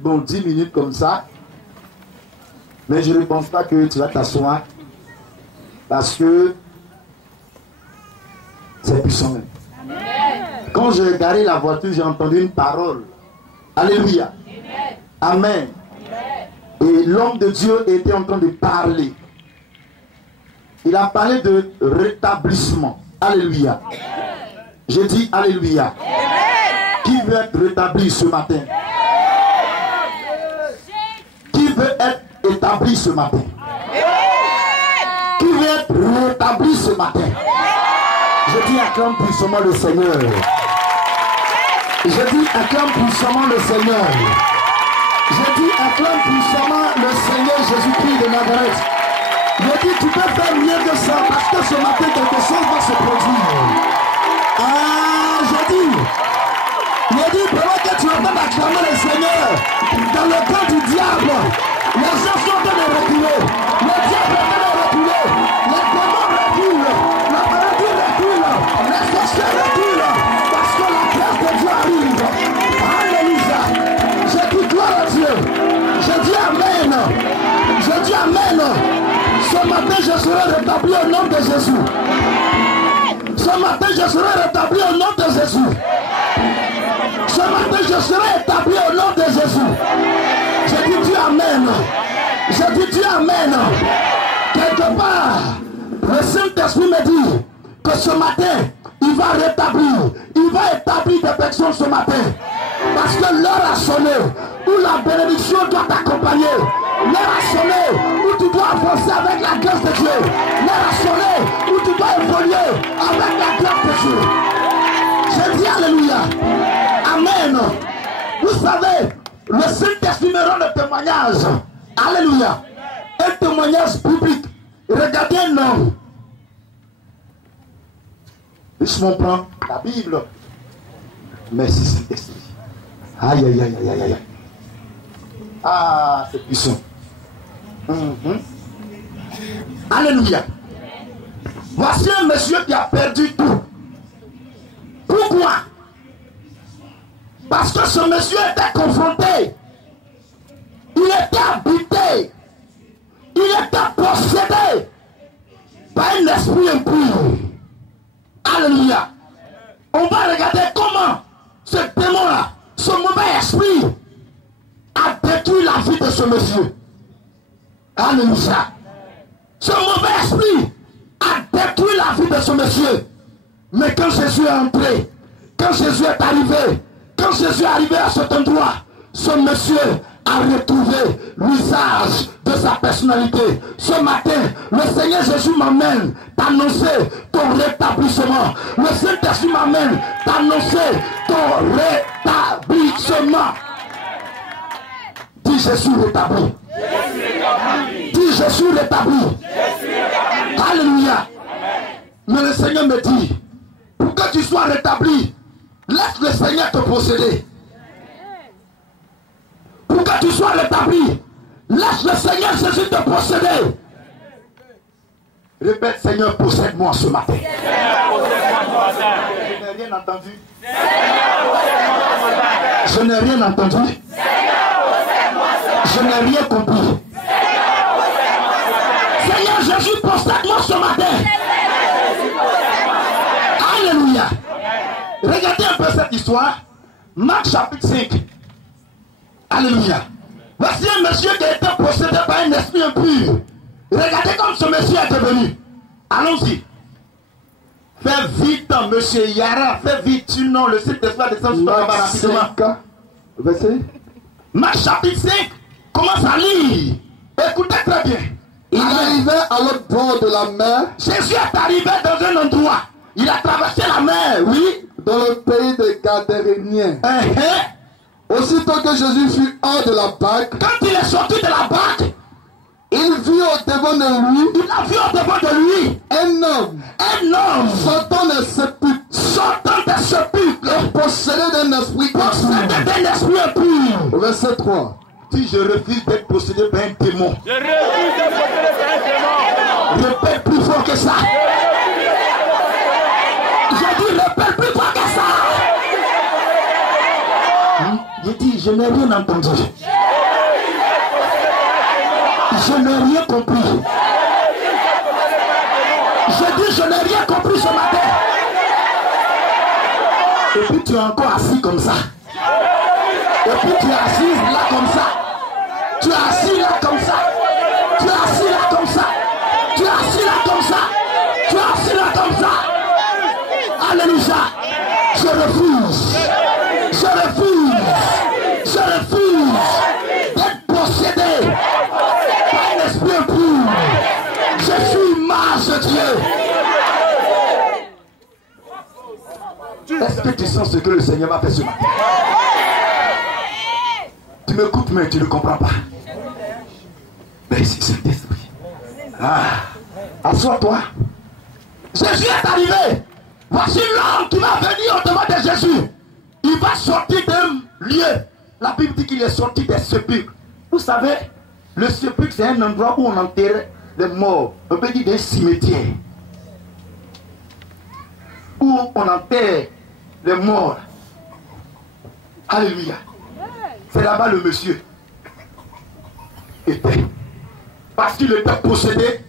Bon, 10 minutes comme ça, mais je ne pense pas que tu vas t'asseoir parce que c'est puissant. Quand j'ai garé la voiture, j'ai entendu une parole. Alléluia. Amen. Et l'homme de Dieu était en train de parler. Il a parlé de rétablissement. Alléluia. J'ai dit Alléluia. Qui veut être rétabli ce matin? Qui veut être établi ce matin? Qui veut être rétabli ce matin? Je dis acclame puissamment le Seigneur. Je dis acclame puissamment le Seigneur. Je dis acclame puissamment le Seigneur Jésus-Christ de Nazareth. Je dis tu peux faire mieux que ça parce que ce matin quelque chose va se produire. Ah, je dis pendant que tu es en train d'acclamer le Seigneur, dans le camp du diable, les gens sont en train de reculer. Le diable est en train de reculer. Les démons reculent. La maladie recule. Les sorciers reculent. Parce que la grâce de Dieu arrive. Alléluia. Je dis gloire à Dieu. Je dis Amen. Je dis Amen. Ce matin, je serai rétabli au nom de Jésus. Ce matin, je serai rétabli au nom de Jésus. Ce matin, je serai établi au nom de Jésus. Je dis Dieu Amen. Je dis Dieu Amen. Quelque part, le Saint-Esprit me dit que ce matin, il va rétablir, il va établir des personnes ce matin. Parce que l'heure a sonné où la bénédiction doit t'accompagner. L'heure a sonné où tu dois avancer avec la grâce de Dieu. L'heure a sonné où tu dois évoluer avec la grâce de Dieu. Je dis Alléluia. Amen. Vous savez, le Saint-Esprit me rend le témoignage. Alléluia. Un témoignage public. Regardez un homme. Laisse-moi prendre la Bible. Merci Saint-Esprit. Aïe, aïe, aïe, aïe, aïe. Ah, c'est puissant. Alléluia. Voici un monsieur qui a perdu tout. Pourquoi? Parce que ce monsieur était confronté. Il était habité. Il était possédé par un esprit impur. Alléluia. On va regarder comment ce démon-là, ce mauvais esprit, a détruit la vie de ce monsieur. Alléluia. Ce mauvais esprit a détruit la vie de ce monsieur. Mais quand Jésus est entré, quand Jésus est arrivé, quand Jésus est arrivé à cet endroit, ce monsieur a retrouvé l'usage de sa personnalité. Ce matin, le Seigneur Jésus m'amène t'annoncer ton rétablissement. Le Saint-Esprit m'amène t'annoncer ton rétablissement. Dis Jésus rétabli. Dis Jésus rétabli. Alléluia. Mais le Seigneur me dit, pour que tu sois rétabli, laisse le Seigneur te posséder. Pour que tu sois rétabli, laisse le Seigneur Jésus te posséder. Répète, Seigneur, possède-moi ce matin. Je n'ai rien entendu. Je n'ai rien entendu. Je n'ai rien compris. Seigneur Jésus, possède-moi ce matin. Alléluia. Regardez un peu cette histoire. Marc chapitre 5. Alléluia. Voici un monsieur qui a été possédé par un esprit impur. Regardez comme ce monsieur est devenu. Allons-y. Fais vite, monsieur Yara. Fais vite, sinon le Saint-Esprit va descendre sur toi rapidement. Verset. Marc chapitre 5. Commence à lire. Écoutez très bien. Il arrivait à l'autre bord de la mer. Jésus est arrivé dans un endroit. Il a traversé la mer, oui. Dans le pays des Gadaréniens. Aussitôt que Jésus fut hors de la barque, quand il est sorti de la barque, il vit au-devant de lui, il a vu au-devant de lui un homme sortant des sépulcres, possédé d'un esprit impur. Verset 3. Si je refuse d'être possédé par un démon, répète plus fort que ça. J'ai dit répète plus fort que ça. J'ai dit je n'ai rien entendu. Je n'ai rien compris. Je dis je n'ai rien compris ce matin. Et puis tu es encore assis comme ça. Et puis tu es assis là comme ça. Tu es assis là comme ça. Tu es assis là comme ça. Tu es assis là comme ça. Tu es assis là comme ça. Alléluia. Je refuse. Je refuse. Je refuse d'être possédé par un esprit impur. Je suis image de Dieu. Est-ce que tu sens ce que le Seigneur m'a fait ce matin? Tu m'écoutes mais tu ne comprends pas. Merci Saint-Esprit. Assois-toi. Jésus est arrivé. Voici l'homme qui va venir au-devant de Jésus. Il va sortir d'un lieu. La Bible dit qu'il est sorti des sépulcres. Vous savez, le sépulcre c'est un endroit où on enterre les morts. On peut dire des cimetières. Où on enterre les morts. Alléluia. C'est là-bas le monsieur était. Parce qu'il était possédé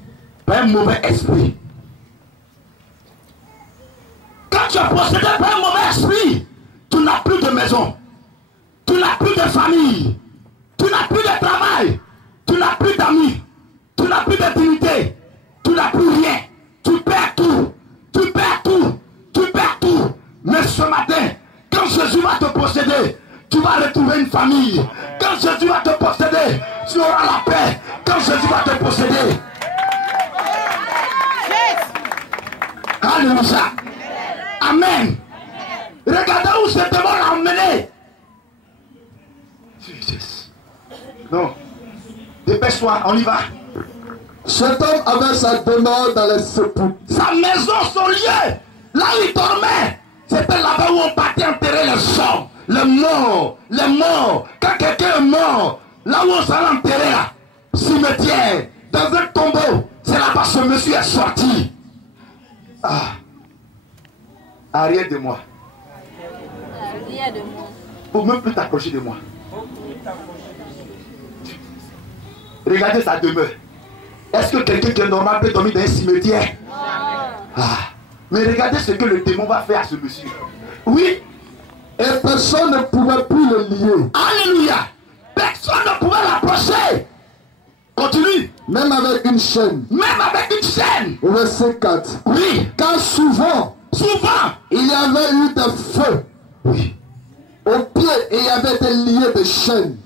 par un mauvais esprit. Quand tu es possédé par un mauvais esprit, tu n'as plus de maison. Tu n'as plus de famille. Tu n'as plus de travail. Tu n'as plus d'amis. Tu n'as plus de dignité. Tu n'as plus rien. Tu perds tout. Tu perds tout. Tu perds tout. Mais ce matin, quand Jésus va te posséder, tu vas retrouver une famille. Quand Jésus va te posséder, tu auras la paix. Quand Jésus va te posséder. Alléluia. Amen. Regardez où ce démon l'a emmené. Jesus. Non. Dépêche-toi, on y va. Cet homme avait sa demeure dans les sépulcres. Sa maison, son lieu, là où il dormait, c'était là-bas où on partait enterrer les hommes, les morts, les morts. Quand quelqu'un est mort, là où on s'allait enterrer, là, cimetière, dans un tombeau, c'est là-bas que ce monsieur est sorti. Arrière de moi. Arrière de moi. Pour même plus t'approcher de moi. Regardez sa demeure. Est-ce que quelqu'un qui est normal peut dormir dans un cimetière? Mais regardez ce que le démon va faire à ce monsieur. Oui. Et personne ne pouvait plus le lier. Alléluia. Personne ne pouvait l'approcher. Continue. Même avec une chaîne. Même avec une chaîne. Verset 4. Oui. Car souvent, il y avait eu des feux. Oui. Au pied, et il y avait des liés de chaînes.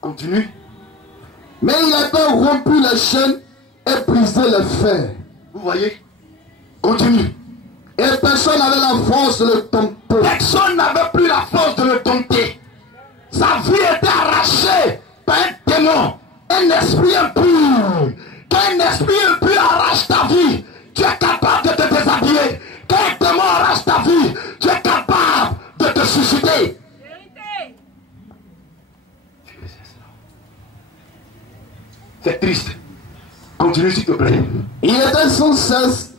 Continue. Mais il avait rompu les chaînes et brisé les fers. Vous voyez? Continue. Et personne n'avait la force de le dompter. Personne n'avait plus la force de le dompter. Sa vie était arrachée par un démon, un esprit impur. Quand un esprit impur arrache ta vie, tu es capable de te déshabiller. Quand un démon arrache ta vie, tu es capable de te susciter. C'est triste. Continue s'il te plaît. Il était sans cesse,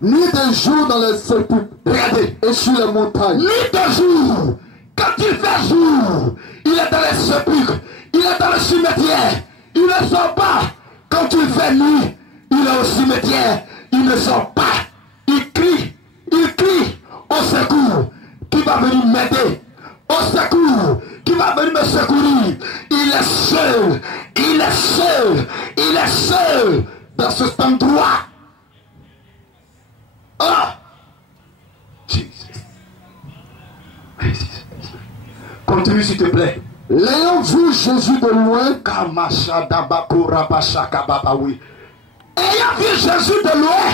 nuit et jour dans les sépulcres. Regardez. Et sur les montagnes. Nuit et jour. Quand il fait jour, il est dans les sépulcres. Il est dans le cimetière. Il ne sort pas. Quand il fait nuit, il est au cimetière. Il ne sort pas. Il crie. Il crie. Au secours. Qui va venir m'aider? Au secours. Qui va venir me secourir? Il est seul. Il est seul. Il est seul dans cet endroit. Jesus. Continue s'il te plaît. L'ayant vu Jésus de loin, ayant vu Jésus de loin,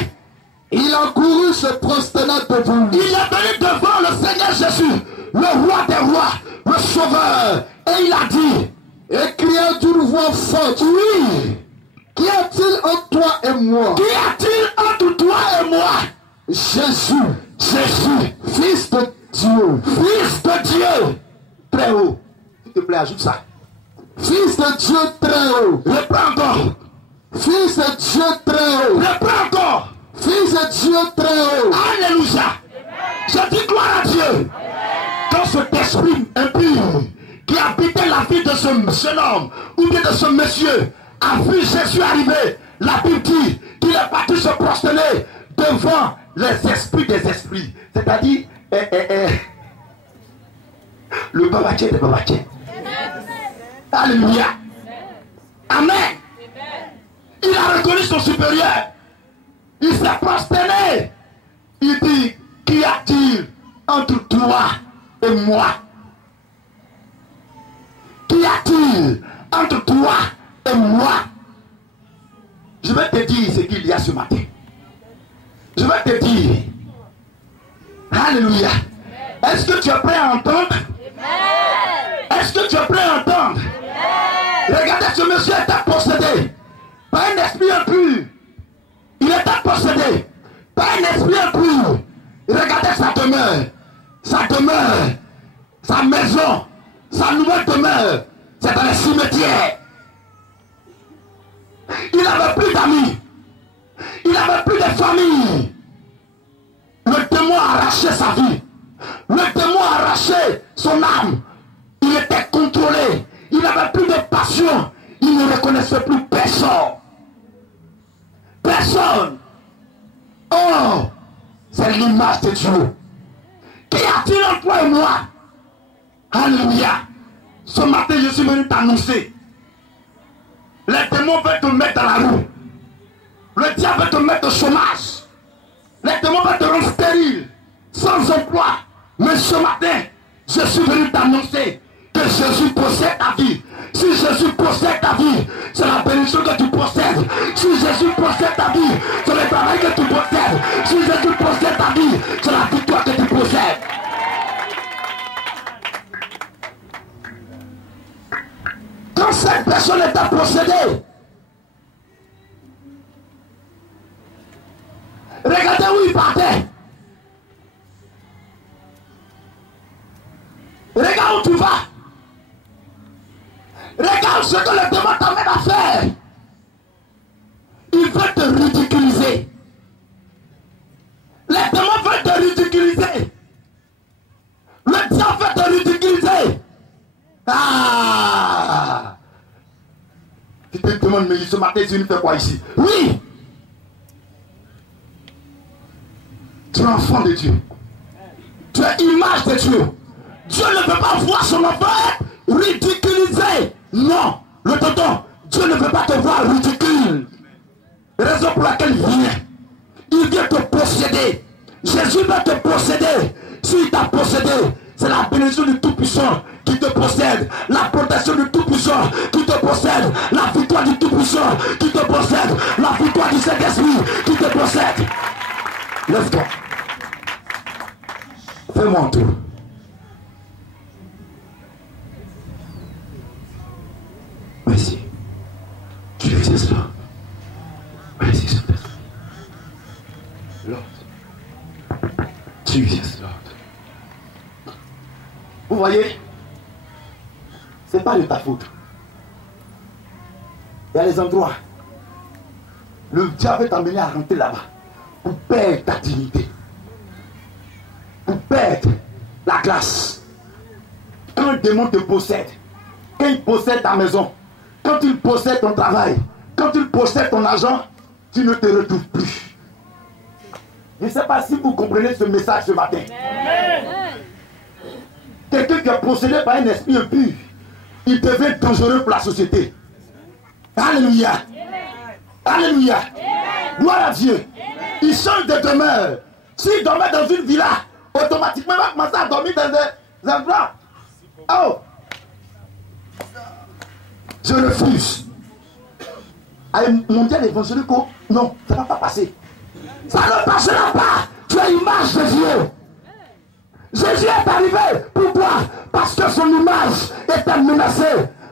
il a couru se prosterner devant lui. Il est venu devant le Seigneur Jésus, le roi des rois, le Sauveur. Et il a dit, et cria d'une voix forte, oui, qu'y a-t-il entre toi et moi? qu'y a-t-il entre toi et moi? Jésus, Jésus, Fils de Dieu, Fils de Dieu, très haut. S'il te plaît, ajoute ça. Fils de Dieu très haut, Reprends encore. Fils de Dieu très haut, Reprends encore. Fils de Dieu très haut. Alléluia. Je dis gloire à Dieu. Quand cet esprit impur qui habitait la vie de ce jeune homme ou bien de ce monsieur a vu Jésus arriver, la Bible dit qu'il est parti se prosterner devant les esprits des esprits. C'est-à-dire le babatier des babatiers. Alléluia. Amen. Il a reconnu son supérieur. Il s'est prosterné. Il dit, qu'y a-t-il entre toi et moi? Qu'y a-t-il entre toi et moi? Je vais te dire ce qu'il y a ce matin. Je vais te dire. Alléluia. Est-ce que tu es prêt à entendre? Est-ce que tu es prêt à entendre? Regardez, ce monsieur était possédé par un esprit impur. Il était possédé par un esprit impur. Regardez sa demeure. Sa demeure. Sa maison. Sa nouvelle demeure. C'est dans les cimetières. Il n'avait plus d'amis. Il n'avait plus de famille. Le démon a arraché sa vie. Le démon a arraché son âme. Il était contrôlé. Il n'avait plus de passion. Il ne reconnaissait plus personne. Personne. Oh, c'est l'image de Dieu. Qu'y a-t-il entre toi et moi? Alléluia. Ce matin, je suis venu t'annoncer. Les démons veulent te mettre dans la rue. Le diable veut te mettre au chômage. Les démons veulent te rendre stérile, sans emploi. Mais ce matin, je suis venu t'annoncer que Jésus possède ta vie. Si Jésus possède ta vie, c'est la bénédiction que tu possèdes. Si Jésus possède ta vie, c'est le travail que tu possèdes. Si Jésus possède ta vie, c'est la victoire que tu possèdes. Quand cette personne était possédée, regardez où il partait. Regarde où tu vas. Regarde ce que le démon t'amène à faire. Il veut te ridiculiser. Les démons veulent te ridiculiser. Le diable veut te ridiculiser. Ah! Tu te demandes, mais ce matin, tu fais quoi ici? Oui! Tu es enfant de Dieu. Tu es image de Dieu. Dieu ne veut pas voir son enfant ridiculisé. Non, le tonton, Dieu ne veut pas te voir ridicule. Raison pour laquelle il vient. Il vient te posséder. Jésus va te posséder. S'il t'a possédé, c'est la bénédiction du Tout-Puissant qui te possède. La protection du Tout-Puissant qui te possède. La victoire du Tout-Puissant qui te possède. La victoire du Saint-Esprit qui te possède. Lève-toi. Fais-moi un tour. Merci. Tu fais cela. Merci, Saint-Esprit. Lord. Jesus, Lord. Vous voyez, c'est pas de ta faute. Il y a des endroits. Le diable t'a amené à rentrer là-bas pour perdre ta dignité. Pour perdre la grâce. Quand un démon te possède, quand il possède ta maison, quand il possède ton travail, quand il possède ton argent, tu ne te retrouves plus. Je ne sais pas si vous comprenez ce message ce matin. Quelqu'un qui est possédé par un esprit impur, il devient dangereux pour la société. Alléluia. Alléluia. Gloire à Dieu. Il change de demeure. S'il dormait dans une villa, automatiquement il va commencer à dormir dans des endroits. Oh! Je refuse. Allez, mon Dieu évangélique, non, ça ne va pas passer. Ça ne passera pas. Tu es l'image de Dieu. Jésus est arrivé. Pourquoi? Parce que son est menacé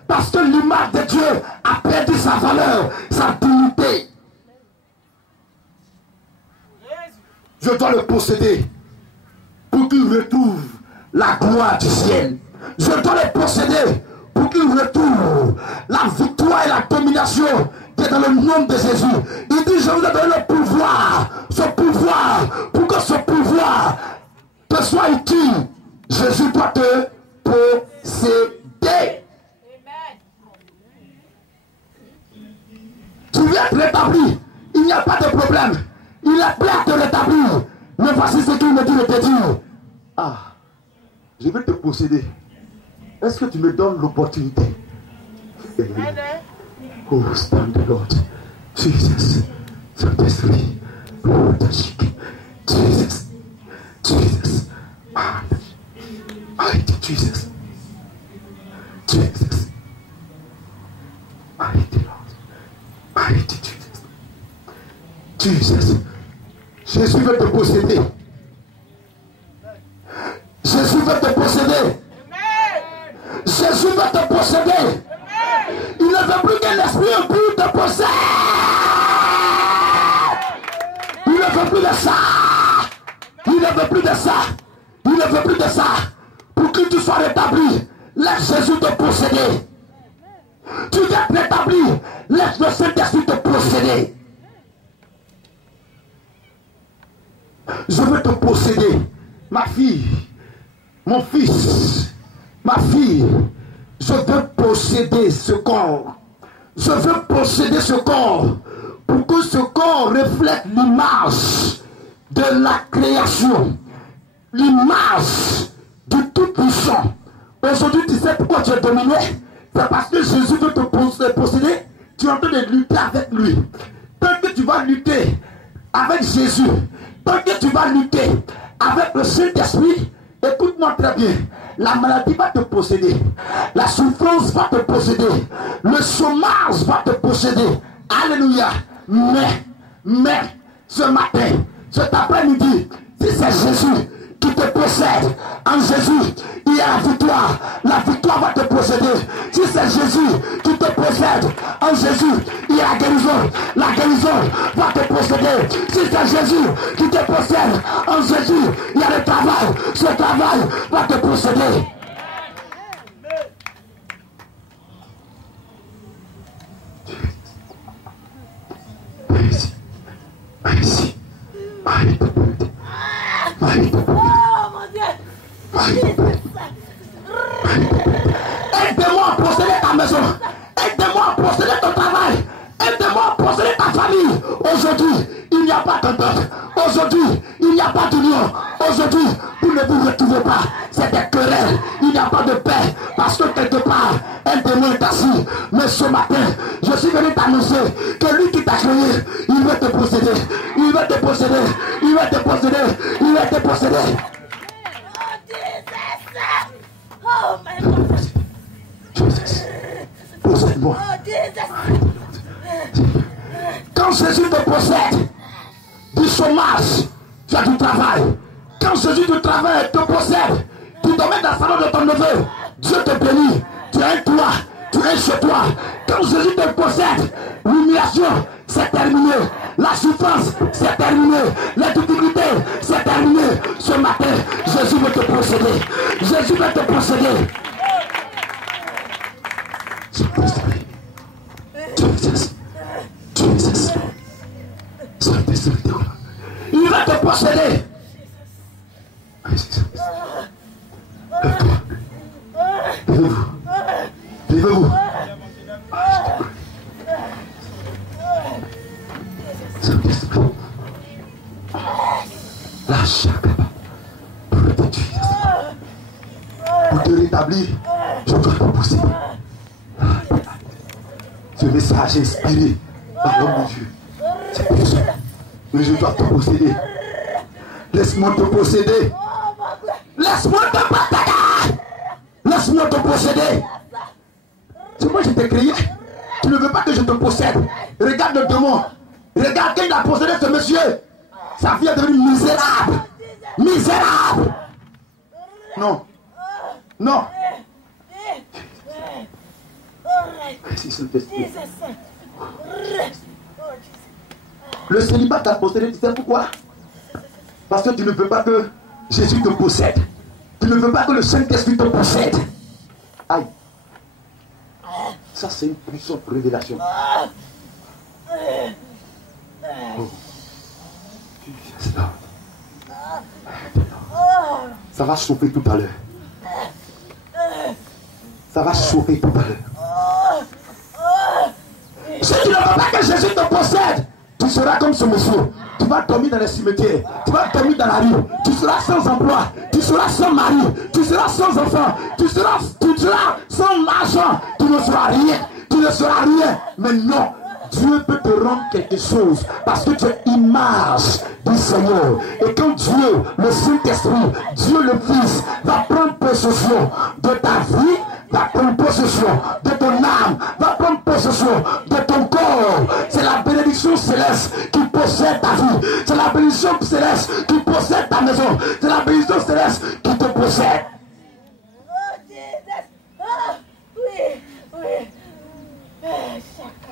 parce que l'image de Dieu a perdu sa valeur, sa dignité. Je dois le posséder pour qu'il retrouve la gloire du ciel. Je dois le posséder pour qu'il retrouve la victoire et la domination qui est dans le nom de Jésus. Il dit, je vous ai donné le pouvoir, pour que ce pouvoir te soit utile. Jésus doit te posséder. Tu viens être rétabli. Il n'y a pas de problème. Il est prêt à te rétablir. Mais voici ce qu'il me dit de te dire. Ah, je vais te posséder. Est-ce que tu me donnes l'opportunité? Oh, stand the Lord. Jesus. Saint-Esprit. Oh, Jesus. Jesus. Mighty Jesus. Jesus. Mighty Lord. Mighty Jesus. Jesus. Jésus veut te posséder. Jésus veut te posséder. Jésus veut te posséder. Il ne veut plus qu'un esprit impur te possède. Il ne veut plus de ça. Il ne veut plus de ça. Il ne veut plus de ça. Pour que tu sois rétabli, laisse Jésus te posséder. Tu viens te rétablir, laisse le Saint-Esprit te posséder. Je veux te posséder, ma fille, mon fils, ma fille. Je veux posséder ce corps. Je veux posséder ce corps pour que ce corps reflète l'image de la création, l'image du Tout-Puissant. Aujourd'hui, tu sais pourquoi tu es dominé? C'est parce que Jésus veut te posséder. Tu es en train de lutter avec lui. Tant que tu vas lutter avec Jésus, tant que tu vas lutter avec le Saint-Esprit, écoute-moi très bien, la maladie va te posséder, la souffrance va te posséder, le chômage va te posséder. Alléluia. Mais, ce matin, cet après-midi, si c'est Jésus qui te possède, en Jésus, il y a la victoire va te posséder. Si c'est Jésus qui te possède, en Jésus, il y a la guérison va te posséder. Si c'est Jésus qui te possède, en Jésus, il y a le travail, ce travail va te posséder. Ici. Aide-moi à posséder ta maison. Aide-moi à posséder ton travail. Aide-moi à posséder ta famille. Aujourd'hui, il n'y a pas d'entente. Aujourd'hui, il n'y a pas d'union. Aujourd'hui, vous ne vous retrouvez pas. C'est des querelles. Il n'y a pas de paix. Parce que quelque part, un démon est assis. Mais ce matin, je suis venu t'annoncer que lui qui t'a créé, il veut te posséder. Il veut te posséder. Il veut te posséder. Il veut te posséder. Oh my God. Jesus. Possède-moi. Quand Jésus te possède du chômage, tu as du travail. Quand Jésus te travaille, te possède du domaine d'un salon de ton neveu, Dieu te bénit. Tu as un toit, tu es chez toi. Quand Jésus te possède, l'humiliation, c'est terminé. La souffrance, c'est terminé. La difficulté, c'est terminé. Ce matin, Jésus veut te posséder. Jésus veut te posséder. Jesus. Il va te posséder. Levez-vous. Lâche pour te rétablir, je dois te posséder. Ce message est inspiré par l'homme de Dieu. C'est pour ça. Mais je dois te posséder. Laisse-moi te posséder. Laisse-moi te posséder. Laisse-moi te posséder. C'est moi qui t'ai créé. Tu ne veux pas que je te possède. Regarde le démon. Regarde qu'il a possédé ce monsieur. Sa vie est devenue misérable. Misérable. Non. Merci Saint-Esprit. Jesus. Rest. Oh, Jesus. Le célibat t'a possédé, tu sais pourquoi? Parce que tu ne veux pas que Jésus te possède. Tu ne veux pas que le Saint-Esprit te possède. Aïe. Ça, c'est une puissante révélation. Oh. Ça va chauffer tout à l'heure. Ça va chauffer tout à l'heure. Si tu ne veux pas que Jésus te possède, tu seras comme ce monsieur. Tu vas dormir dans les cimetières. Tu vas dormir dans la rue. Tu seras sans emploi. Tu seras sans mari. Tu seras sans enfant. Tu seras sans argent. Tu ne seras rien. Tu ne seras rien. Mais non. Dieu peut te rendre quelque chose parce que tu es image du Seigneur. Et quand Dieu, le Saint-Esprit, Dieu le Fils, va prendre possession de ta vie, va prendre possession de ton âme, va prendre possession de ton corps. C'est la bénédiction céleste qui possède ta vie. C'est la bénédiction céleste qui possède ta maison. C'est la bénédiction céleste qui te possède. Oh, Jesus. Ah, oui, oui.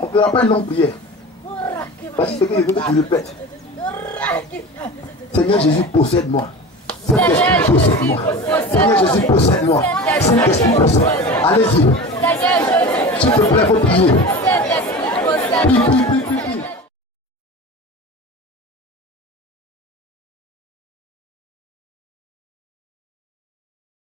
On ne fera pas une longue prière. Parce que c'est que je veux que tu répètes. Seigneur Jésus, possède-moi. Saint-Esprit, possède-moi. Seigneur Jésus, possède-moi. Saint-Esprit, possède. Allez-y. S'il te plaît, faut prier. Prie,